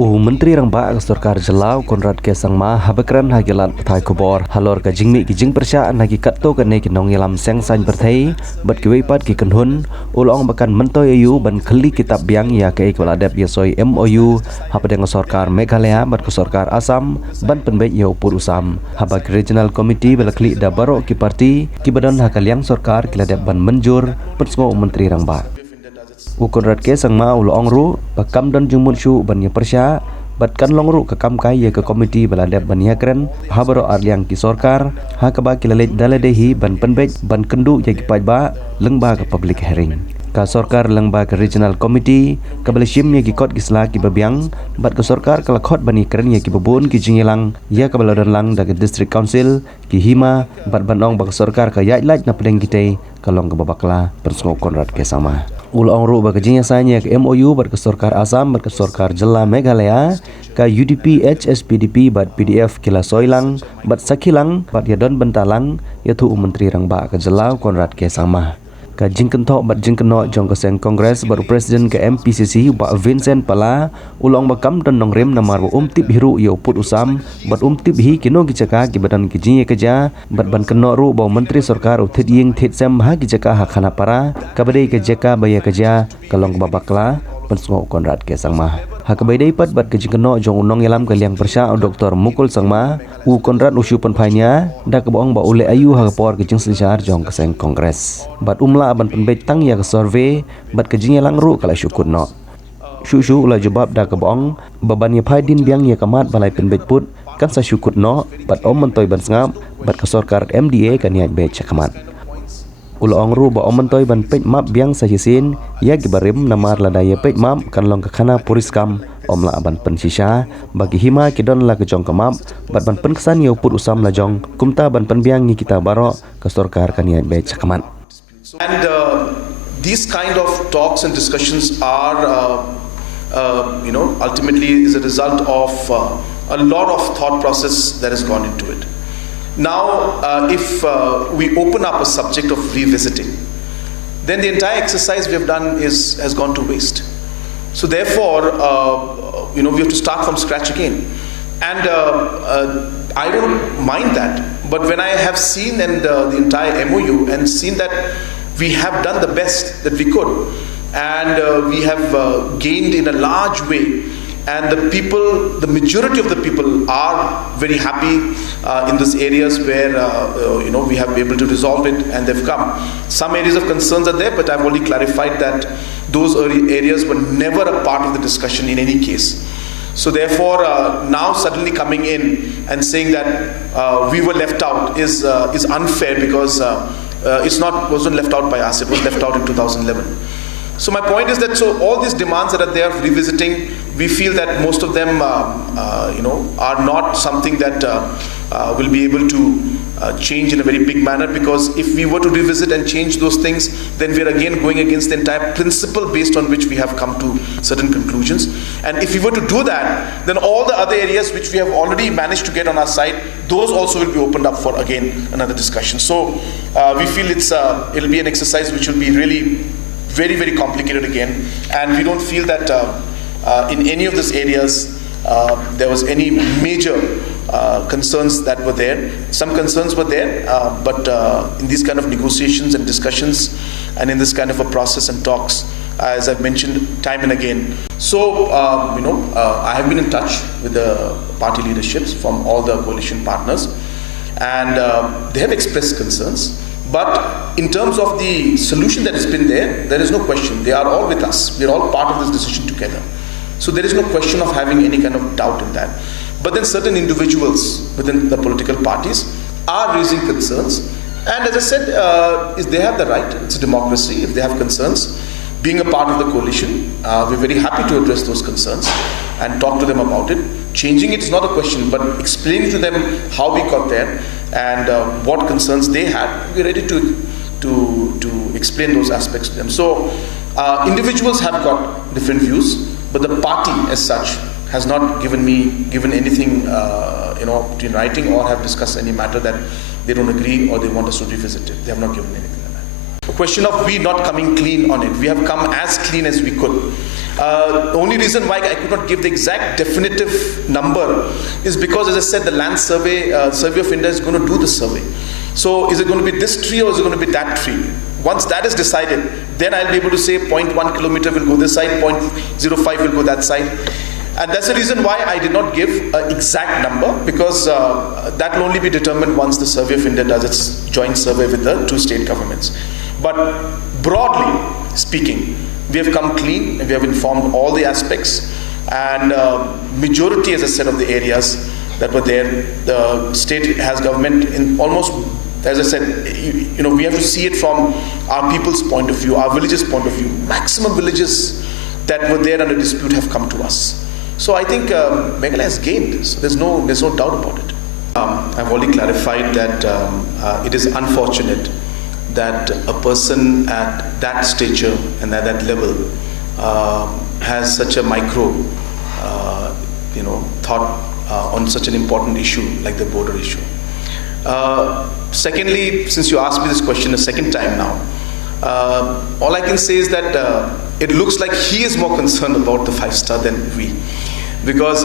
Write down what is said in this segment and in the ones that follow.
Menteri RANGBAH Sarkar JYLLA Konrad Kesangma habakran hagilat thai kubor halor ka jingmi ki jing persya nagi katto ka ne ki nong yalam seng san berthai bat ki weipat ki kenhun ulong bakan MYNTOI AIU ban KHYLLIE kitab biang ya KAEI DEP yasoi MoU hapadeng Sarkar Meghalaya bat ke Sarkar Assam ban penbek ya upur usam habak regional committee belakli da baro ki parti ki badan hakaliang Sarkar ki DEP ban menjur persngo Menteri RANGBAH Konrad Kesangma ulong ru bakam dan jumut syu ban ya persya batkan longru ke kamkai ya ke komiti beladep ban yakren habaro arliang ki Sarkar ha kaba kilalet daladehi ban penbek ban kendu ya ki pajba lengba ke public hearing ka Sarkar lengba ke regional committee ka belishim ya ki kot gisla ki babiang bat ke Sarkar ka lakhot ban yakren ya ki babun ki jingilang ya ka baladan lang da ke district council ki hima bat banong bak Sarkar ka yailat na pedeng kitei kalong ke babakla persngo Konrad Kesangma ulong ru bakajinya sanya ke MoU bat ke Sarkar Assam bat ke Sarkar JYLLA Meghalaya ka UDP HSPDP bat PDF kila soilang bat sakilang bat yadon bentalang yaitu Menteri RANGBAH ke JYLLA Konrad Kesangma ka jingkentok bat jingkeno jong keseng kongres baru presiden ke MPCC Pak Vincent Pala ulong bakam dan nongrem namar tip hiru ya uput usam bat tip hi kino gicaka ki badan kijinya keja bat ban keno ru bau menteri Sarkar uthit ying thit sem ha gicaka hakana para kabadai kejaka baya keja kalong babakla pensngo Konrad Kesangma hakabai dai pat bat kejingkeno jong unong yalam kaliang persya Dr. Mukul Sangma Konrad usyu penphainya da kebong ba ule AIU hakapor kejing senjar jong keseng kongres bat umla ban penbet tang ya ke survey bat kejing yalang ru kala syukurno syu ula jawab da kebong baban ya phaidin biang ya kamat balai penbet put kan sa syukurno bat MYNTOI ban sngap bat ke Sarkar MDA kan ya be chakamat ulong ru ba MYNTOI ban pej map biang sa hisin ya gibarim namar ladaya pej map kan long ke khana puriskam omla ban pensisha bagi hima kidon la ke jong kamap bat ban penkesan ya uput usam la jong kumta ban penbiang ni kita baro ke Sarkar kan ya be chakamat. And these kind of talks and discussions are, ultimately is a result of a lot of thought process that has gone into it. Now, if we open up a subject of revisiting, then the entire exercise we have done has gone to waste. So therefore, we have to start from scratch again. And I don't mind that. But when I have seen the entire MoU and seen that we have done the best that we could, and we have gained in a large way, and the majority of the people are very happy in these areas where we have been able to resolve it, and they've come. Some areas of concerns are there, but I've already clarified that those areas were never a part of the discussion in any case. So therefore, now suddenly coming in and saying that we were left out is unfair, because wasn't left out by us, it was left out in 2011. So my point is that all these demands that are there revisiting, we feel that most of them are not something that will be able to change in a very big manner, because if we were to revisit and change those things, then we are again going against the entire principle based on which we have come to certain conclusions. And if we were to do that, then all the other areas which we have already managed to get on our side, those also will be opened up for again another discussion. So we feel it'll be an exercise which will be really very, very complicated again, and we don't feel that in any of these areas there was any major concerns that were there. Some concerns were there, but in these kind of negotiations and discussions, and in this kind of a process and talks, as I've mentioned time and again. So, I have been in touch with the party leaderships from all the coalition partners, and they have expressed concerns. But in terms of the solution that has been there is no question. They are all with us. We are all part of this decision together. So there is no question of having any kind of doubt in that. But then certain individuals within the political parties are raising concerns. And as I said, they have the right. It's a democracy. If they have concerns, being a part of the coalition, we're very happy to address those concerns and talk to them about it. Changing it is not a question, but explaining to them how we got there and what concerns they had, we're ready to explain those aspects to them. So individuals have got different views, but the party as such has not given anything in writing or have discussed any matter that they don't agree or they want us to revisit it. They have not given anything like that. A question of we not coming clean on it. We have come as clean as we could. The only reason why I could not give the exact definitive number is because, as I said, the land survey, Survey of India is going to do the survey. So is it going to be this tree or is it going to be that tree? Once that is decided, then I'll be able to say 0.1 kilometer will go this side, 0.05 will go that side. And that's the reason why I did not give an exact number, because that will only be determined once the Survey of India does its joint survey with the two state governments. But broadly speaking, we have come clean and we have informed all the aspects, and majority, as I said, of the areas that were there, the state has government in almost, as I said, you know, we have to see it from our people's point of view, our villages' point of view. Maximum villages that were there under dispute have come to us. So I think Meghalaya has gained. So there's no doubt about it. I've already clarified that it is unfortunate that a person at that stature and at that level has such a micro, thought on such an important issue like the border issue. Secondly, since you asked me this question a second time now, all I can say is that it looks like he is more concerned about the 5-star than we, because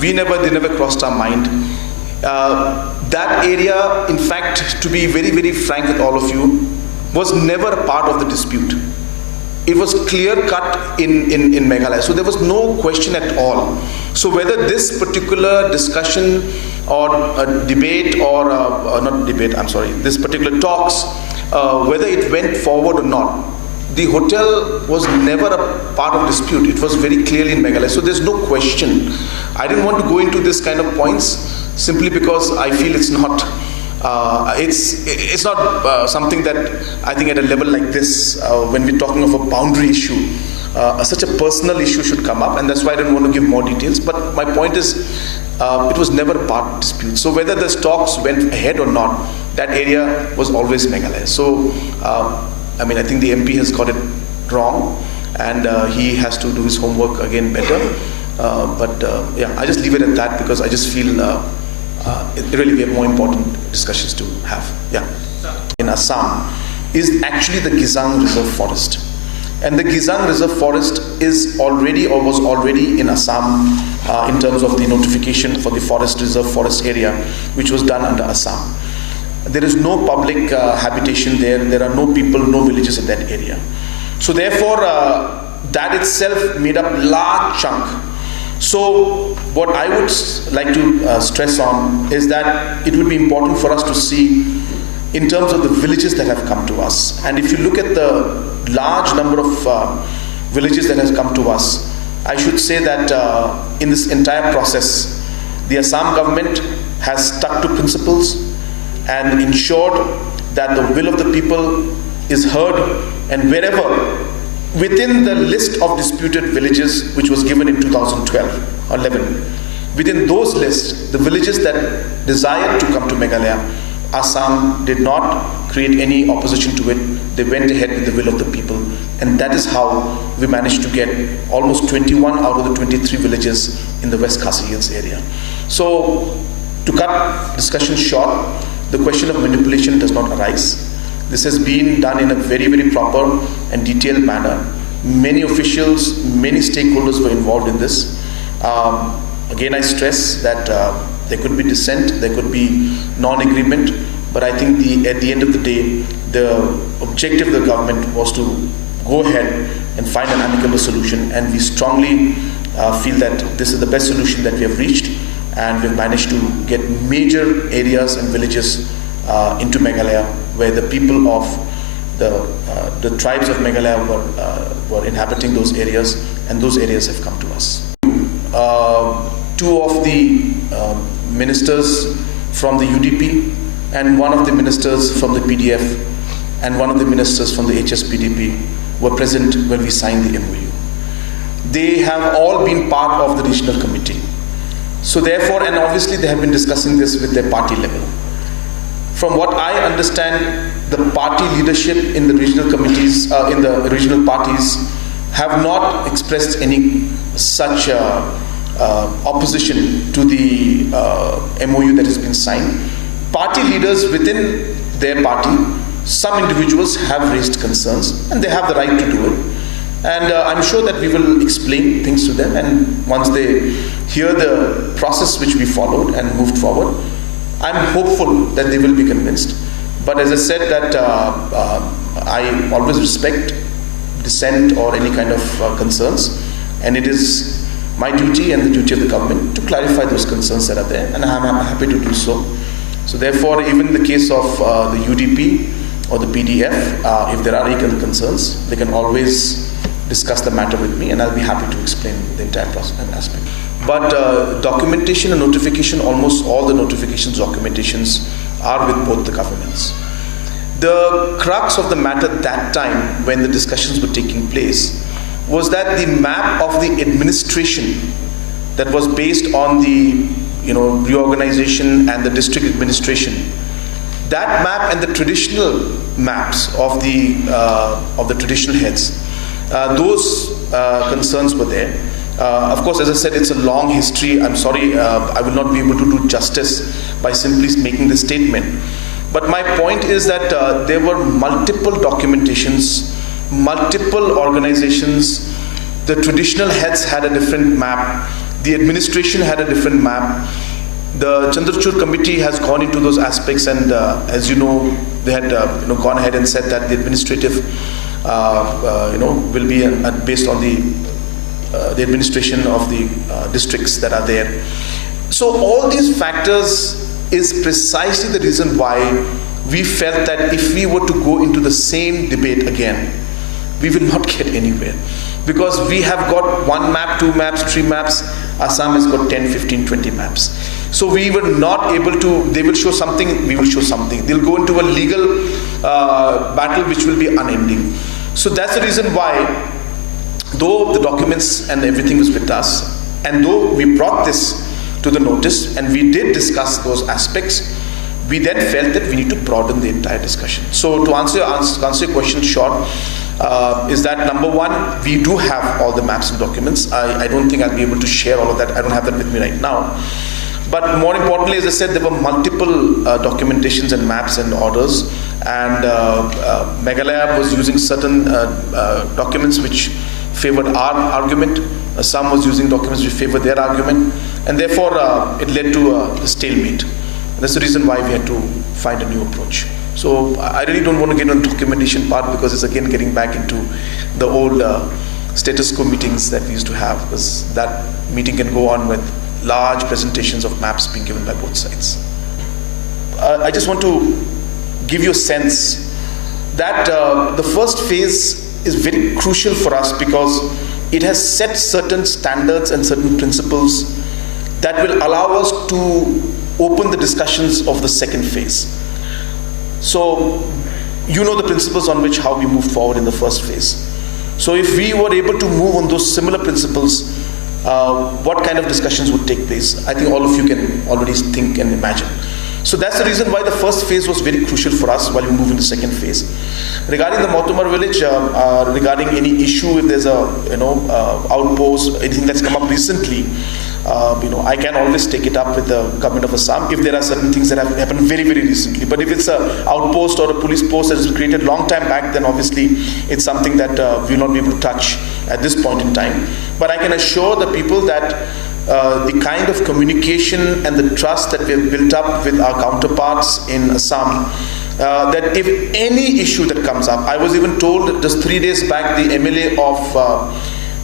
they never crossed our mind. That area, in fact, to be very, very frank with all of you, was never a part of the dispute. It was clear-cut in Meghalaya, so there was no question at all. So whether this particular discussion or a debate or not debate, I'm sorry, this particular talks, whether it went forward or not, the hotel was never a part of dispute. It was very clearly in Meghalaya, so there's no question. I didn't want to go into this kind of points simply because I feel it's not something that I think at a level like this, when we're talking of a boundary issue, such a personal issue should come up, and that's why I didn't want to give more details. But my point is, it was never a part of dispute. So whether the talks went ahead or not, that area was always Meghalaya. So I mean, I think the MP has got it wrong, and he has to do his homework again better. Yeah, I just leave it at that, because I just feel really we have more important discussions to have. Yeah. In Assam is actually the Gizang Reserve Forest. And the Gizang Reserve Forest is already, or was already, in Assam in terms of the notification for the forest reserve forest area, which was done under Assam. There is no public habitation there. There are no people, no villages in that area. So therefore, that itself made up large chunk. So what I would like to stress on is that it would be important for us to see in terms of the villages that have come to us. And if you look at the large number of villages that has come to us, I should say that in this entire process, the Assam government has stuck to principles and ensured that the will of the people is heard, and wherever within the list of disputed villages which was given in 2012 or 11, within those lists, the villages that desired to come to Meghalaya, Assam did not create any opposition to it. They went ahead with the will of the people, and that is how we managed to get almost 21 out of the 23 villages in the West Khasi Hills area. So to cut discussion short, the question of manipulation does not arise. This has been done in a very, very proper and detailed manner. Many officials, many stakeholders were involved in this. Again, I stress that there could be dissent, there could be non-agreement, but I think at the end of the day, the objective of the government was to go ahead and find an amicable solution, and we strongly feel that this is the best solution that we have reached, and we've managed to get major areas and villages into Meghalaya, where the people of the tribes of Meghalaya were inhabiting those areas, and those areas have come to us. Two of the ministers from the UDP, and one of the ministers from the PDF, and one of the ministers from the HSPDP were present when we signed the MoU. They have all been part of the regional committee. So therefore, and obviously they have been discussing this with their party level. From what I understand, the party leadership in the regional committees, in the regional parties, have not expressed any such opposition to the MoU that has been signed. Party leaders within their party, some individuals have raised concerns, and they have the right to do it. And I'm sure that we will explain things to them, and once they hear the process which we followed and moved forward, I'm hopeful that they will be convinced. But as I said, that I always respect dissent or any kind of concerns, and it is my duty and the duty of the government to clarify those concerns that are there, and I'm happy to do so. So therefore, even in the case of the UDP or the PDF, if there are any concerns, they can always discuss the matter with me, and I'll be happy to explain the entire process and aspect. But documentation and notification, almost all the notifications, documentations are with both the governments. The crux of the matter that time, when the discussions were taking place, was that the map of the administration that was based on the reorganization and the district administration, that map and the traditional maps of the traditional heads, those concerns were there. Of course, as I said, it's a long history. I'm sorry, I will not be able to do justice by simply making this statement. But my point is that there were multiple documentations, multiple organizations. The traditional heads had a different map. The administration had a different map. The Chandrachud committee has gone into those aspects, and as you know, they had gone ahead and said that the administrative will be based on the administration of the districts that are there. So all these factors is precisely the reason why we felt that if we were to go into the same debate again, we will not get anywhere. Because we have got 1 map, 2 maps, 3 maps, Assam has got 10, 15, 20 maps. So we were not able to, they will show something, we will show something. They'll go into a legal battle which will be unending. So that's the reason why, though the documents and everything was with us, and though we brought this to the notice and we did discuss those aspects, we then felt that we need to broaden the entire discussion. So to answer your question short, is that number one, we do have all the maps and documents. I don't think I'll be able to share all of that. I don't have that with me right now. But more importantly, as I said, there were multiple documentations and maps and orders, and Meghalaya was using certain documents which favored our argument. Some was using documents which favored their argument, and therefore it led to a stalemate. That's the reason why we had to find a new approach. So I really don't want to get on the documentation part, because it's again getting back into the old status quo meetings that we used to have, because that meeting can go on with large presentations of maps being given by both sides. I just want to give you a sense that the first phase is very crucial for us, because it has set certain standards and certain principles that will allow us to open the discussions of the second phase. So you know the principles on which how we moved forward in the first phase. So if we were able to move on those similar principles, what kind of discussions would take place? I think all of you can already think and imagine. So that's the reason why the first phase was very crucial for us while we move into the second phase. Regarding the Mautumar village, regarding any issue, if there's a outpost, anything that's come up recently, I can always take it up with the government of Assam if there are certain things that have happened very, very recently. But if it's an outpost or a police post that was created long time back, then obviously it's something that we will not be able to touch at this point in time. But I can assure the people that the kind of communication and the trust that we have built up with our counterparts in Assam, that if any issue that comes up, I was even told just 3 days back, the MLA of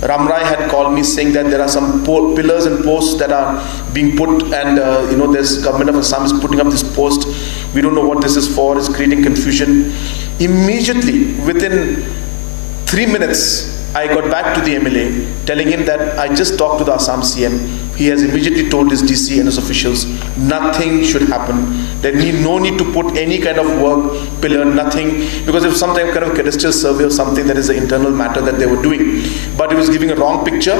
Ramrai had called me saying that there are some pillars and posts that are being put, and there's government of Assam is putting up this post. We don't know what this is for. It's creating confusion. Immediately, within 3 minutes, I got back to the MLA telling him that I just talked to the Assam CM. He has immediately told his DC and his officials nothing should happen. There no need to put any kind of work pillar, nothing, because it was some kind of cadastral survey or something that is an internal matter that they were doing. But it was giving a wrong picture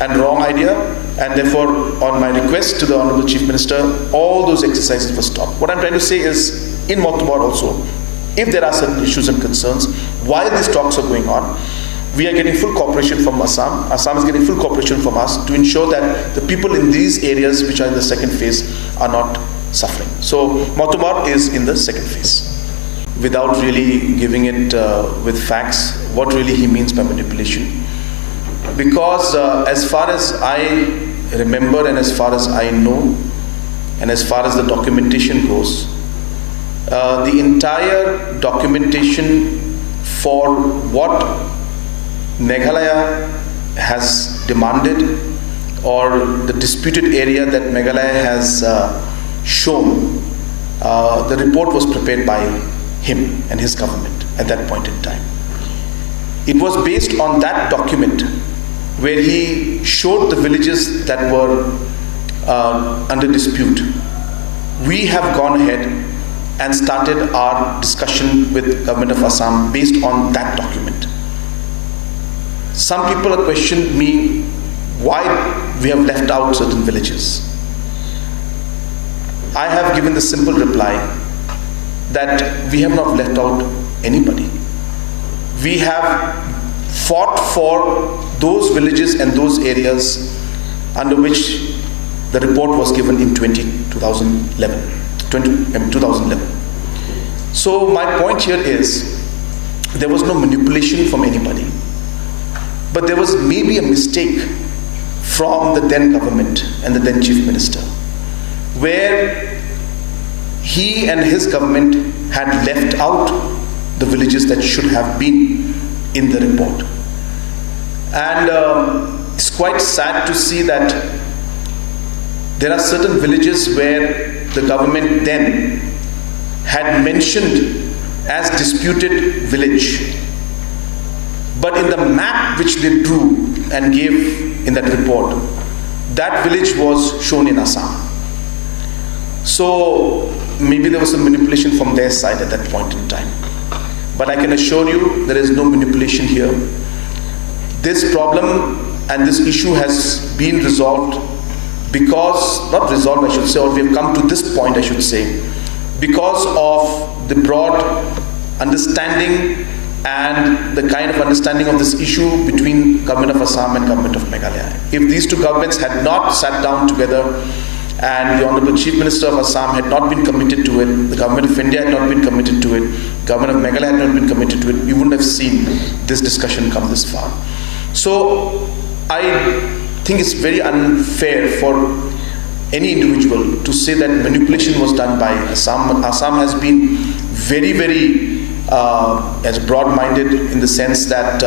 and wrong idea, and therefore on my request to the Honorable Chief Minister, all those exercises were stopped. What I'm trying to say is, in Mautumar also, if there are certain issues and concerns, while these talks are going on, we are getting full cooperation from Assam. Assam is getting full cooperation from us to ensure that the people in these areas which are in the second phase are not suffering. So Mautumar is in the second phase. without really giving it with facts what really he means by manipulation. Because as far as I remember and as far as I know and as far as the documentation goes, the entire documentation for what Meghalaya has demanded, or the disputed area that Meghalaya has shown, the report was prepared by him and his government at that point in time. It was based on that document where he showed the villages that were under dispute. We have gone ahead and started our discussion with Government of Assam based on that document. Some people have questioned me why we have left out certain villages. I have given the simple reply that we have not left out anybody. We have fought for those villages and those areas under which the report was given in 2011. So my point here is, there was no manipulation from anybody, but there was maybe a mistake from the then government and the then chief minister, where he and his government had left out the villages that should have been in the report. And it's quite sad to see that there are certain villages where the government then had mentioned as disputed village, but in the map which they drew and gave in that report, that village was shown in Assam. So maybe there was some manipulation from their side at that point in time. But I can assure you there is no manipulation here. This problem and this issue has been resolved because, not resolved I should say, or we have come to this point I should say, because of the broad understanding and the kind of understanding of this issue between Government of Assam and Government of Meghalaya. If these two governments had not sat down together and the Honorable Chief Minister of Assam had not been committed to it, the Government of India had not been committed to it, Government of Meghalaya had not been committed to it, we wouldn't have seen this discussion come this far. So I think it's very unfair for any individual to say that manipulation was done by Assam. Assam has been very, very as broad-minded in the sense that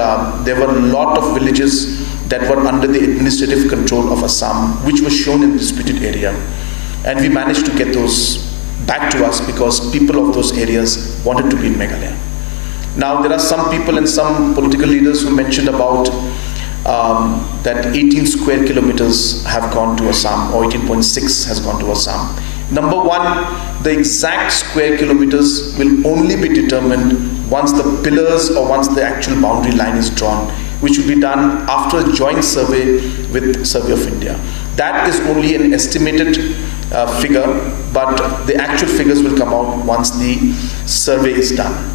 there were a lot of villages that were under the administrative control of Assam, which was shown in the disputed area. And we managed to get those back to us because people of those areas wanted to be in Meghalaya. Now there are some people and some political leaders who mentioned about that 18 square kilometers have gone to Assam, or 18.6 has gone to Assam. Number one, the exact square kilometers will only be determined once the pillars or once the actual boundary line is drawn, which will be done after a joint survey with Survey of India. That is only an estimated figure, but the actual figures will come out once the survey is done.